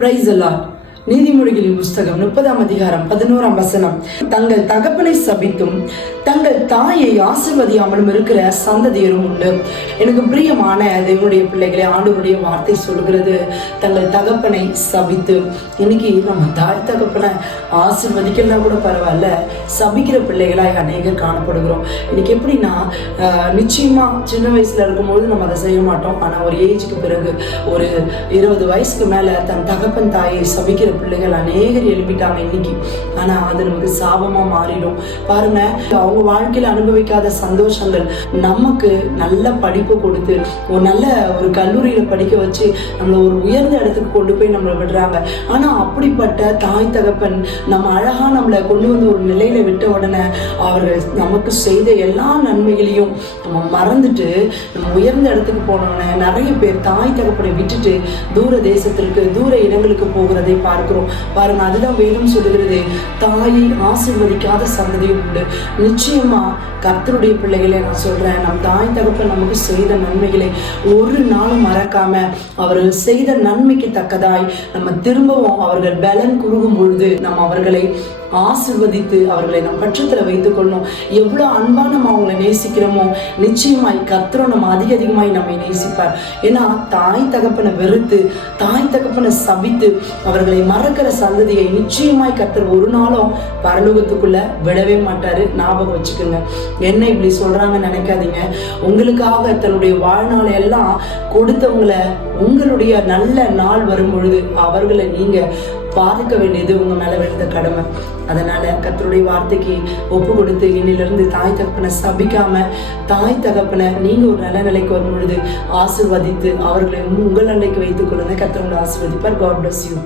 Praise the Lord. நீதிமொழிகளின் புஸ்தகம் 30ஆம் அதிகாரம் 11ஆம் வசனம். தங்கள் தகப்பனை சபித்தும் தங்கள் தாயை ஆசீர்வதியாமலும் இருக்கிற சந்ததியரும் உண்டு. எனக்கு பிரியமான தேவனுடைய பிள்ளைகளை, ஆண்டவருடைய வார்த்தை சொல்கிறது, தங்கள் தகப்பனை சபித்து. இன்னைக்கு நம்ம தாய் தகப்பனை ஆசீர்வதிக்கலாம் கூட பரவாயில்ல, சபிக்கிற பிள்ளைகளாய் அநேகர் காணப்படுகிறோம். இன்னைக்கு எப்படின்னா, நிச்சயமா சின்ன வயசுல இருக்கும்போது நம்ம அதை செய்ய மாட்டோம். ஆனா ஒரு ஏஜுக்கு பிறகு, ஒரு 20 வயசுக்கு மேல தன் தகப்பன் தாயை சபிக்கிற பிள்ளைகள் அநேகர் எழுப்பிட்டாங்க இன்னைக்கு. ஆனா அது நமக்கு சாபமா மாறிடும். பாருங்க, அவங்க வாழ்க்கையில அனுபவிக்காத சந்தோஷங்கள் நமக்கு நல்ல படிப்பு கொடுத்து ஒரு நல்ல ஒரு கல்லூரியில படிக்க வச்சு நம்மளை ஒரு உயர்ந்த இடத்துக்கு கொண்டு போய் நம்மளை விடுறாங்க. ஆனா அப்படிப்பட்ட தாய் தகப்பன் நம்ம அழகா நம்மளை கொண்டு வந்து ஒரு நிலையில விட்ட உடனே அவர்கள் நமக்கு செய்த எல்லா நன்மைகளையும் நம்ம மறந்துட்டு நம்ம உயர்ந்த இடத்துக்கு போனோடனே நிறைய பேர் தாய் தகப்பனை விட்டுட்டு தூர தேசத்திற்கு, தூர இடங்களுக்கு போகிறதை பார்க்கிறோம். பாருங்க, அதுதான் வேதம் சொல்லுகிறது, தாயை ஆசீர்வதிக்காத சந்ததியும் உண்டு. நிச்சயமா கர்த்தருடைய பிள்ளைகளை நான் சொல்றேன், நம் தாய் தகப்பன் நமக்கு செய்த நன்மைகளை ஒரு நாளும் மறக்காம அவர்கள் செய்த நன்மைக்கு தக்கதாய் நம்ம திரும்பவும் அவர்கள் பலன் குறுகும் பொழுது நம்ம அவர்களை ஆசீர்வதித்து அவர்களை நம் பட்சத்துல வைத்துக் கொள்ளணும். எவ்வளவு அன்பா நம்ம அவங்களை நேசிக்கிறோமோ நிச்சயமாய் கர்த்தரும் நம்ம அதிகமாய் நம்மை நேசிப்பார். ஏன்னா தாய் தகப்பனை வெறுத்து, தாய் தகப்பனை சபித்து அவர்களை மறக்கிற சந்ததியை நிச்சயமாய் கர்த்தர் ஒரு நாளும் பரலோகத்துக்குள்ள விடவே மாட்டாரு. ஞாபகம் வச்சுக்கோங்க. என்ன இப்படி சொல்றாங்கன்னு நினைக்காதீங்க. உங்களுக்காக தன்னுடைய வாழ்நாளை எல்லாம் கொடுத்தவங்களை உங்களுடைய நல்ல நாள் வரும் பொழுது அவர்களை நீங்க பாதிக்க வேண்டியது உங்க மேல விழுந்த கடமை. அதனால கர்த்தருடைய வார்த்தைக்கு ஒப்பு கொடுத்து இன்னிலிருந்து தாய் தகப்பனை சபிக்காம, தாய் தகப்பனை நீங்க ஒரு நல்ல நிலைக்கு வரும் பொழுது ஆசீர்வதித்து அவர்களை உங்கள் நிலைக்கு வைத்துக் கொள்ளுங்க. கர்த்தர் உங்களை ஆசீர்வதிப்பார். God bless you.